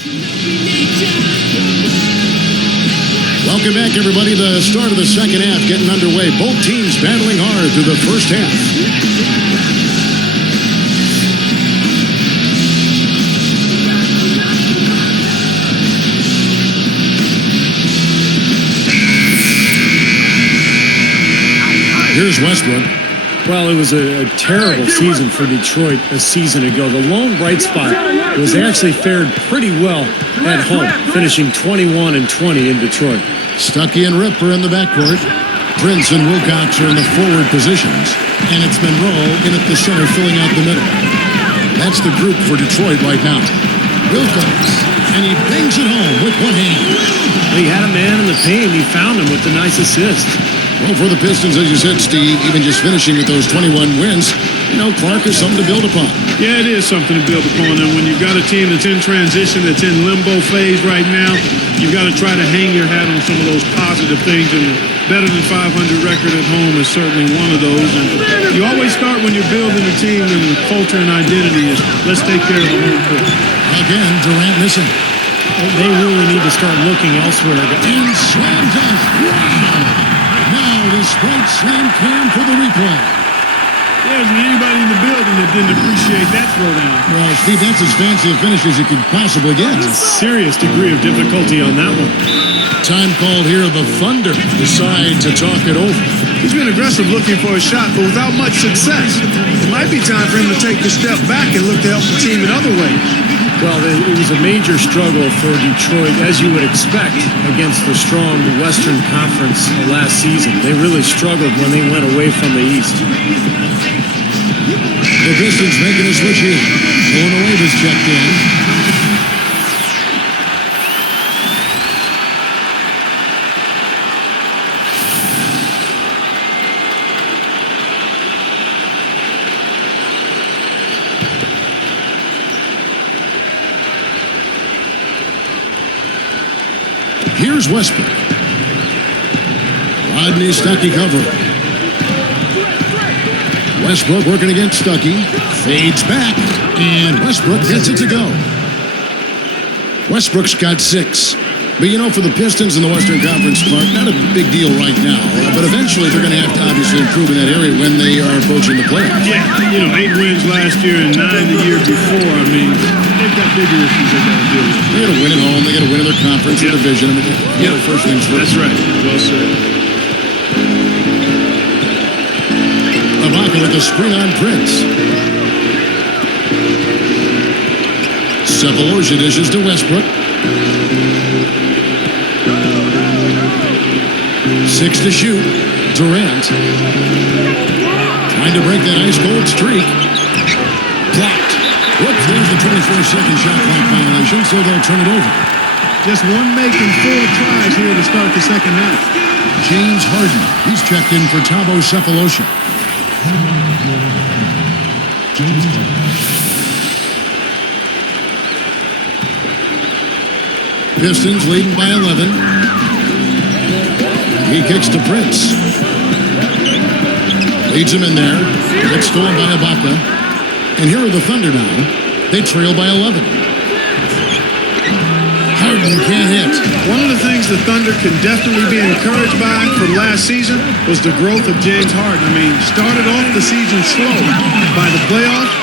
Welcome back, everybody. The start of the second half getting underway. Both teams battling hard through the first half. Here's Westbrook. Well, it was a terrible season for Detroit a season ago. The lone bright spot was they actually fared pretty well at home, finishing 21-20 in Detroit. Stuckey and Rip are in the backcourt. Prince and Wilcox are in the forward positions. And it's Monroe in at the center, filling out the middle. That's the group for Detroit right now. Wilcox, and he bangs it home with one hand. He had a man in the paint. He found him with a nice assist. Well, for the Pistons, as you said, Steve, even just finishing with those 21 wins, Clark is something to build upon. Yeah, it is something to build upon. And when you've got a team that's in transition, that's in limbo phase right now, you've got to try to hang your hat on some of those positive things. And better than 500 record at home is certainly one of those. And you always start when you're building a team and the culture and identity is let's take care of the home court. Again, Durant missing. They really need to start looking elsewhere. And slam dunk. Wow! Now the Sprite Slam Cam for the replay. There isn't anybody in the building that didn't appreciate that throwdown. Well, Steve, that's as fancy a finish as you could possibly get. A serious degree of difficulty on that one. Time called here. The Thunder decide to talk it over. He's been aggressive looking for a shot, but without much success. It might be time for him to take a step back and look to help the team in other ways. Well, it was a major struggle for Detroit, as you would expect, against the strong Western Conference last season. They really struggled when they went away from the East. The Pistons making a switch here. Villanueva's checked in. Here's Westbrook. Rodney Stuckey cover. Westbrook working against Stuckey. Fades back. And Westbrook gets it to go. Westbrook's got 6. But for the Pistons in the Western Conference, Clark, not a big deal right now. But eventually they're going to have to obviously improve in that area when they are approaching the playoffs. Yeah, 8 wins last year and 9 the year before. I mean, they've got bigger issues they got to deal with. They got to win at home. They got to win in their conference, their division. First things first. That's right. Well said. Ibaka with the screen on Prince. Cephalosha dishes to Westbrook. 6 to shoot. Durant trying to break that ice-cold streak. Blocked. Whoops, there's the 24-second shot clock violation, so they'll turn it over. Just one make and 4 tries here to start the second half. James Harden, he's checked in for Thabo Cephalosha. James Harden. Pistons leading by 11. He kicks to Prince. Leads him in there. Gets stolen by Ibaka. And here are the Thunder now. They trail by 11. Harden can't hit. One of the things the Thunder can definitely be encouraged by from last season was the growth of James Harden. I mean, started off the season slow. By the playoffs,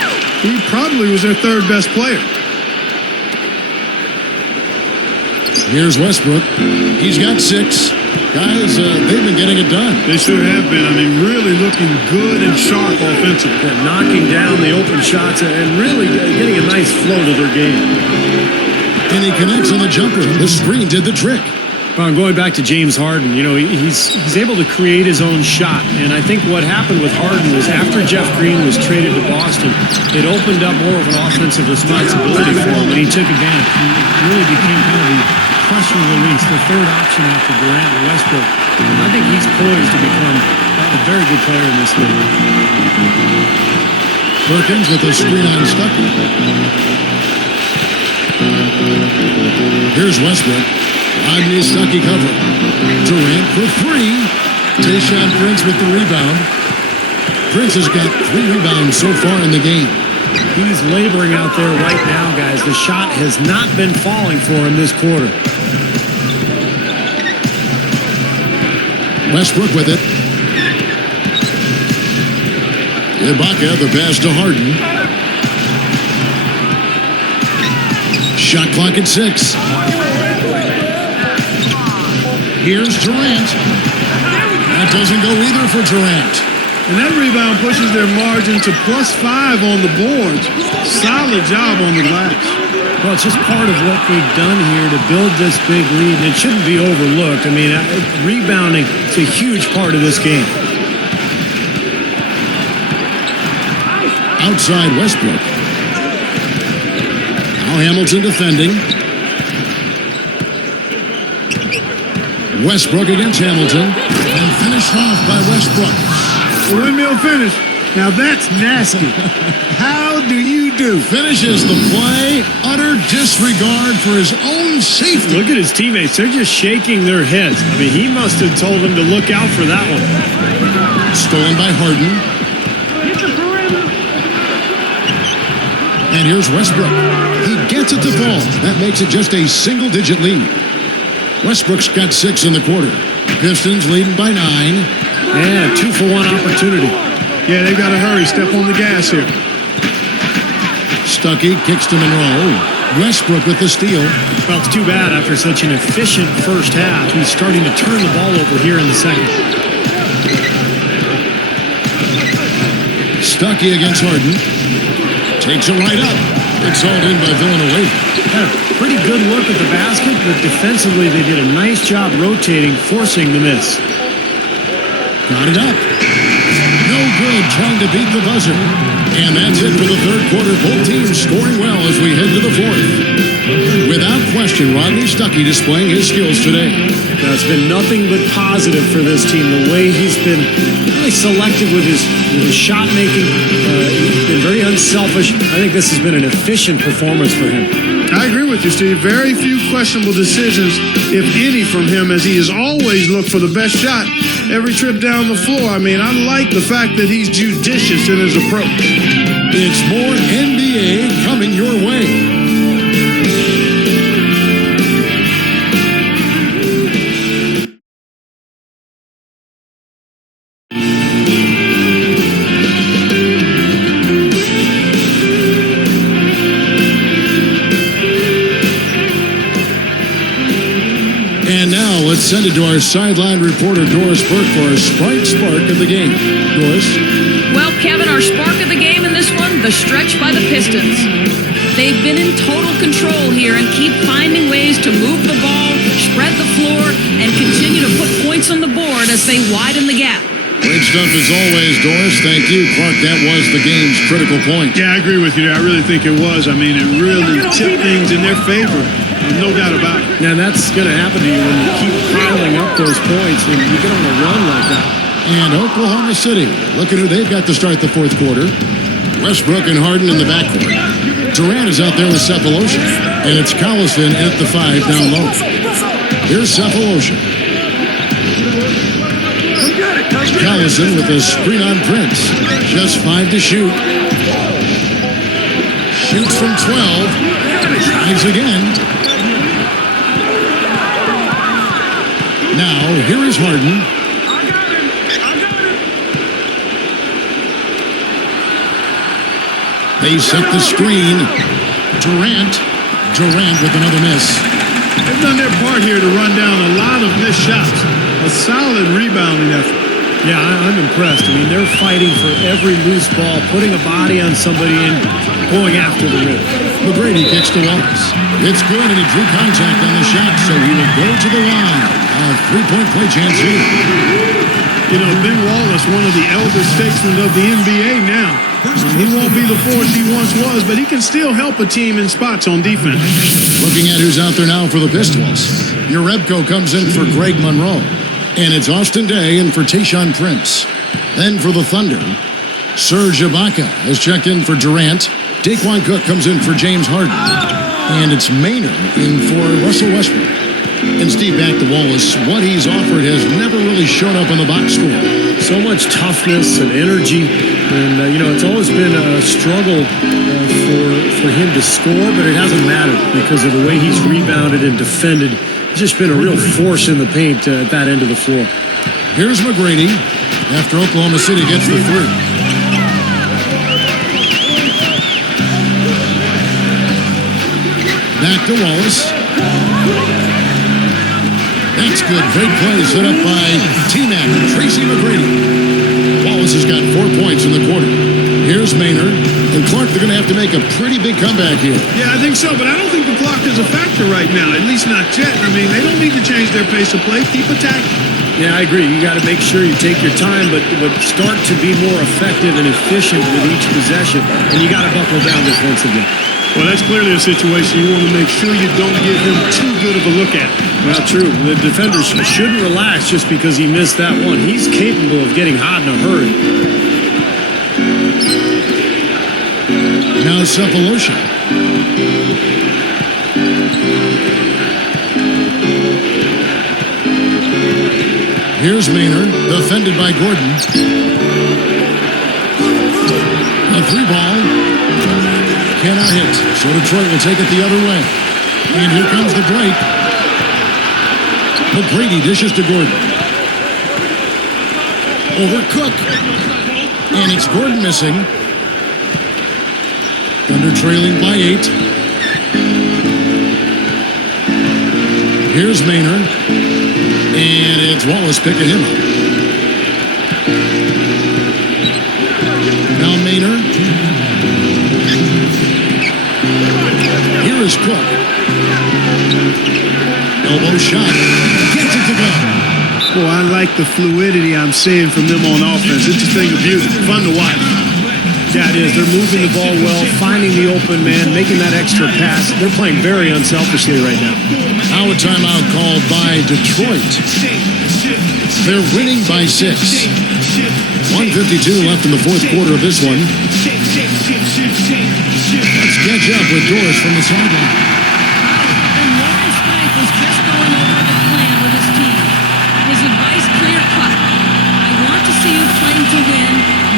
he probably was their 3rd best player. Here's Westbrook. He's got 6. Guys, they've been getting it done. They sure have been. I mean, really looking good and sharp offensively. Knocking down the open shots and really getting a nice flow to their game. And he connects on the jumper. The screen did the trick. Well, going back to James Harden, he's able to create his own shot. And I think what happened with Harden was after Jeff Green was traded to Boston, it opened up more of an offensive responsibility for him, and he took advantage. He really became kind of the pressure release, the 3rd option after Durant and Westbrook. And I think he's poised to become a very good player in this league. Perkins with a screen on Stuckey. Here's Westbrook. Rodney Stuckey cover. Durant for 3. Tayshaun Prince with the rebound. Prince has got 3 rebounds so far in the game. He's laboring out there right now, guys. The shot has not been falling for him this quarter. Westbrook with it. Ibaka, the pass to Harden. Shot clock at 6. Here's Durant. That doesn't go either for Durant. And that rebound pushes their margin to +5 on the boards. Solid job on the glass. Well, it's just part of what they've done here to build this big lead, and it shouldn't be overlooked. I mean, rebounding is a huge part of this game. Outside Westbrook. Now Hamilton defending. Westbrook against Hamilton. And finished off by Westbrook. The windmill finish. Now that's nasty. How do you do? Finishes the play. Utter disregard for his own safety. Look at his teammates. They're just shaking their heads. I mean, he must have told them to look out for that one. Stolen by Harden. And here's Westbrook. He gets it to fall. That makes it just a single-digit lead. Westbrook's got 6 in the quarter. Pistons leading by 9. Yeah, 2-for-1 opportunity. Yeah, they've got to hurry. Step on the gas here. Stuckey kicks to Monroe. Westbrook with the steal. Well, it's too bad after such an efficient first half. He's starting to turn the ball over here in the second. Stuckey against Harden. Takes it right up. It's all in by Villanueva. Had a pretty good look at the basket, but defensively they did a nice job rotating, forcing the miss. Got it up. No good trying to beat the buzzer. And that's it for the third quarter. Both teams scoring well as we head to the fourth. Without question, Rodney Stuckey displaying his skills today. Now, it's been nothing but positive for this team. The way he's been really selective with his shot making. He's been very unselfish. I think this has been an efficient performance for him. I agree with you, Steve. Very few questionable decisions, if any, from him, as he has always looked for the best shot every trip down the floor. I mean, I like the fact that he's judicious in his approach. It's more NBA coming your way. Let's send it to our sideline reporter, Doris Burke, for our spark of the game. Doris? Well, Kevin, our spark of the game in this one, the stretch by the Pistons. They've been in total control here and keep finding ways to move the ball, spread the floor, and continue to put points on the board as they widen the gap. Great stuff as always, Doris. Thank you. Clark, that was the game's critical point. Yeah, I agree with you there. I really think it was. I mean, it really tipped things in their favor. No doubt about it. Yeah, that's going to happen to you when you keep piling up those points when you get on a run like that. And Oklahoma City, look at who they've got to start the fourth quarter. Westbrook and Harden in the backcourt. Durant is out there with Cephalosha. And it's Collison at the 5 down low. Here's Cephalosha. Collison with a screen on Prince. Just 5 to shoot. Shoots from 12. Tries again. Now, here is Harden. They set the screen. Durant with another miss. They've done their part here to run down a lot of missed shots. A solid rebounding effort. Yeah, I'm impressed. I mean, they're fighting for every loose ball, putting a body on somebody and going after the rim. McGrady kicks to Wallace. It's good, and he drew contact on the shot, so he will go to the line. A three-point play chance here. You know, Ben Wallace, one of the elder statesmen of the NBA now. He won't be the force he once was, but he can still help a team in spots on defense. Looking at who's out there now for the Pistons. Urebko comes in for Greg Monroe. And it's Austin Day in for Tayshaun Prince. Then for the Thunder, Serge Ibaka has checked in for Durant. Daquan Cook comes in for James Harden. And it's Maynard in for Russell Westbrook. And Steve, back to Wallace. What he's offered has never really shown up in the box score. So much toughness and energy. And, it's always been a struggle for him to score, but it hasn't mattered because of the way he's rebounded and defended. He's just been a real force in the paint at that end of the floor. Here's McGrady after Oklahoma City gets the three. Back to Wallace. That's good. Great play set up by T-Mac, Tracy McGrady. Wallace has got 4 points in the quarter. Here's Maynard. And Clark, they're going to have to make a pretty big comeback here. Yeah, I think so, but I don't think the clock is a factor right now, at least not yet. I mean, they don't need to change their pace of play. Keep attacking. Yeah, I agree. You got to make sure you take your time, but start to be more effective and efficient with each possession. And you got to buckle down defensively. Well, that's clearly a situation you want to make sure you don't give him too good of a look at. Well, true. The defenders shouldn't relax just because he missed that one. He's capable of getting hot in a hurry. Now Cephalosha. Here's Maynard, defended by Gordon. A three ball. Cannot hit. So Detroit will take it the other way. And here comes the break. McGrady dishes to Gordon. Over Cook. And it's Gordon missing. Thunder trailing by 8. Here's Maynard. And it's Wallace picking him up. Now Maynard. Here is Cook. Elbow shot. Gets it to go. Boy, I like the fluidity I'm seeing from them on offense. It's a thing of beauty. Fun to watch. Yeah, it is. They're moving the ball well, finding the open man, making that extra pass. They're playing very unselfishly right now. Now a timeout called by Detroit. They're winning by 6. 1:52 left in the fourth quarter of this one. Let's catch up with Doris from the sideline. And Warren Spike was just going over the plan with his team. His advice clear-cut. I want to see you playing to win,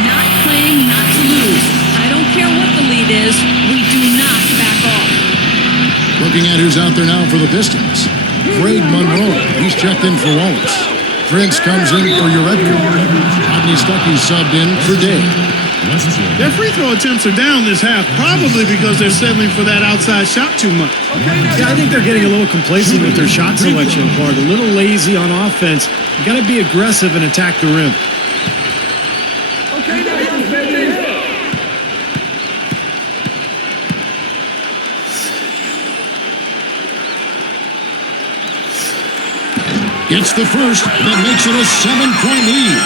not playing not to lose. I don't care what the lead is. We do not back off. Looking at who's out there now for the Pistons. Craig Monroe. He's checked in for Wallace. Prince comes in for Uretka. Rodney Stuckey subbed in for Day. Their free throw attempts are down this half, probably because they're settling for that outside shot too much. Yeah, I think they're getting a little complacent with their shot selection, Clark. A little lazy on offense. You got to be aggressive and attack the rim. Gets the first. That makes it a 7-point lead.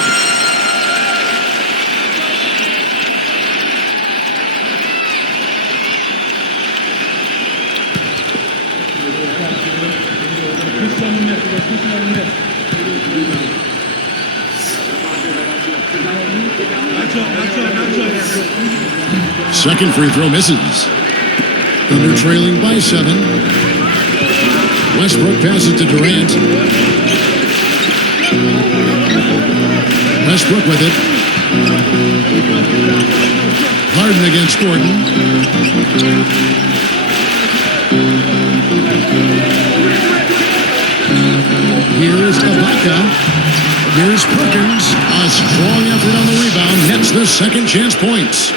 Second free throw misses. Thunder trailing by 7. Westbrook passes to Durant. Westbrook with it. Harden against Gordon. Here's Ibaka. Here's Perkins. A strong effort on the rebound. Nets the second chance points.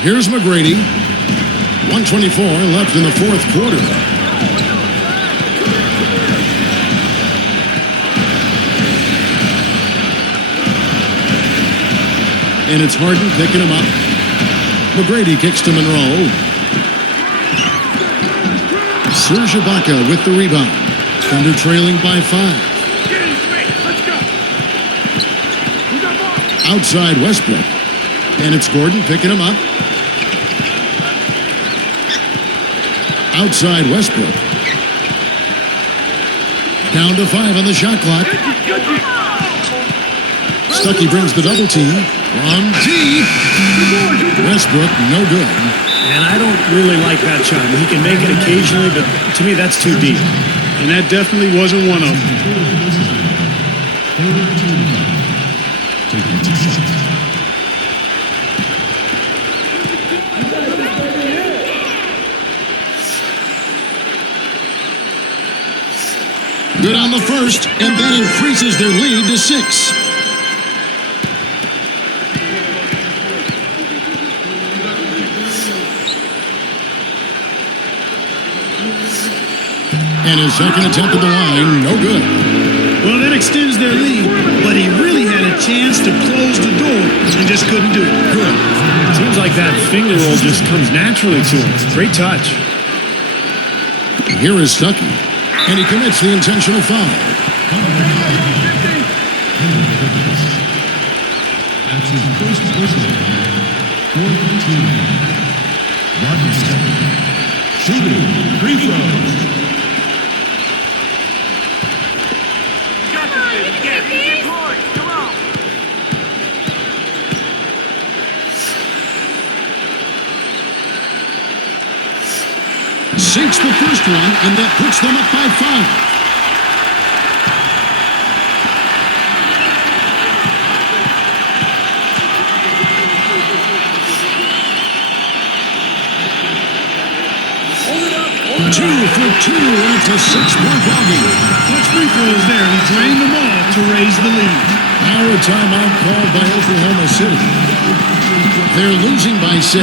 Here's McGrady. 1:24 left in the fourth quarter. And it's Harden picking him up. McGrady kicks to Monroe. Serge Ibaka with the rebound. Thunder trailing by 5. Outside Westbrook. And it's Gordon picking him up. Outside Westbrook. Down to 5 on the shot clock. Stuckey brings the double team. From deep. Westbrook, no good. And I don't really like that shot. He can make it occasionally, but to me, that's too deep. And that definitely wasn't one of them. Good on the first, and that increases their lead to 6. And his second attempt at the line, no good. Well, that extends their lead, but he really had a chance to close the door and just couldn't do it. Good. Seems like that finger roll just comes naturally to him. Great touch. Here is Stuckey, and he commits the intentional foul. That's his first personal foul. 4th team. Rodney Stuckey. Shooting free throws. Sinks the first one, and that puts them up by 5. Two for 2, and it's a 6-point ballgame. Clutch free throws there. He drained them all to raise the lead. Now a timeout called by Oklahoma City. They're losing by 6.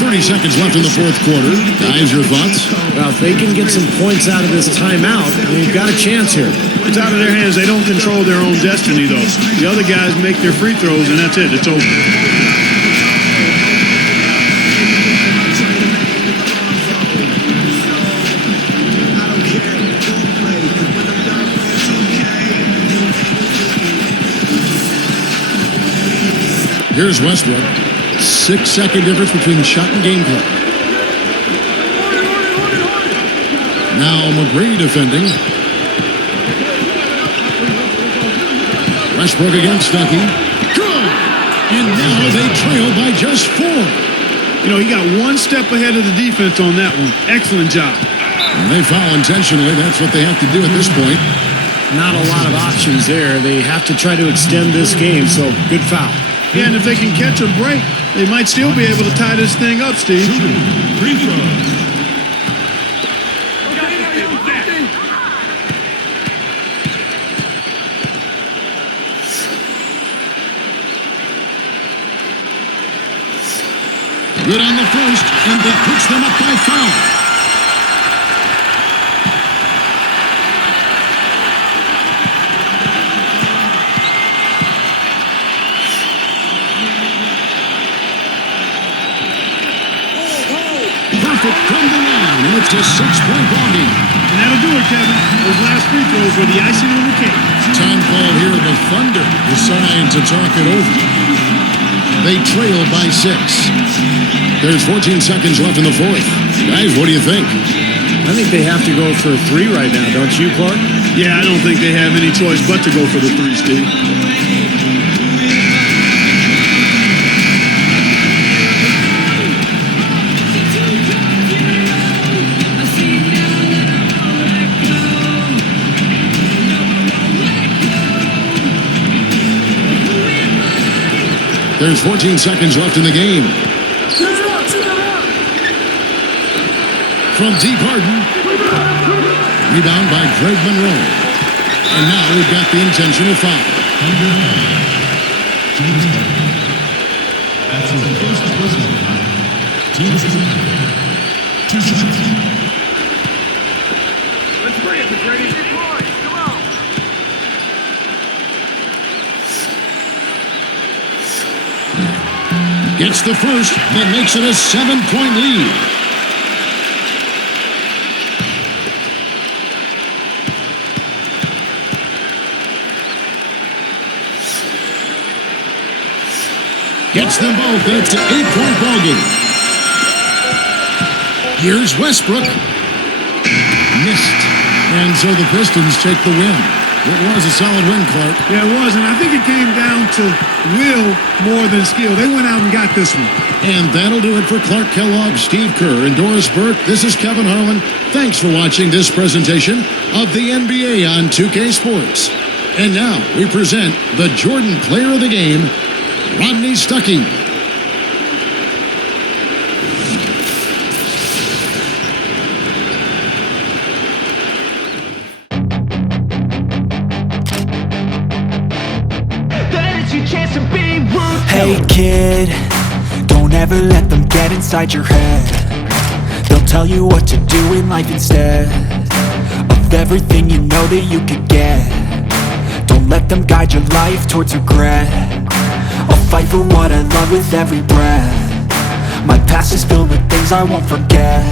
30 seconds left in the fourth quarter. Guys, your thoughts? Well, if they can get some points out of this timeout, they've got a chance here. It's out of their hands. They don't control their own destiny, though. The other guys make their free throws, and that's it. It's over. Here's Westbrook. 6-second difference between shot and game clock. Now McGrady defending. Westbrook against Stuckey. Good! And now they trail by just 4. You know, he got one step ahead of the defense on that one. Excellent job. And they foul intentionally. That's what they have to do at this point. Not a lot of options there. They have to try to extend this game, so good foul. Yeah, and if they can catch a break, they might still be able to tie this thing up, Steve. Free throws. Good on the first, and that puts them up by 5. From the line, and it's a 6-point ballgame. And that'll do it, Kevin. Those last free throws were the icing on the cake. Time call here. The Thunder decide to talk it over. They trail by 6. There's 14 seconds left in the fourth. Guys, what do you think? I think they have to go for 3 right now, don't you, Clark? Yeah, I don't think they have any choice but to go for the 3, Steve. There's 14 seconds left in the game. From deep Harden. Rebound by Greg Monroe. And now we've got the intentional foul. That's his first personal foul. Team's 2 shots. Let's bring it, McGrady. Come on. Gets the first, that makes it a 7-point lead. Gets them both, and it's an 8-point ballgame. Here's Westbrook. Missed. And so the Pistons take the win. It was a solid win, Clark. Yeah, it was, and I think it came down to will more than skill. They went out and got this one. And that'll do it for Clark Kellogg, Steve Kerr, and Doris Burke. This is Kevin Harlan. Thanks for watching this presentation of the NBA on 2K Sports. And now we present the Jordan Player of the Game, Rodney Stuckey. Hey kid, don't ever let them get inside your head. They'll tell you what to do in life instead of everything you know that you could get. Don't let them guide your life towards regret. I'll fight for what I love with every breath. My past is filled with things I won't forget.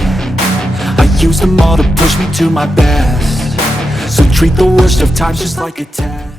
I use them all to push me to my best. So treat the worst of times just like a test.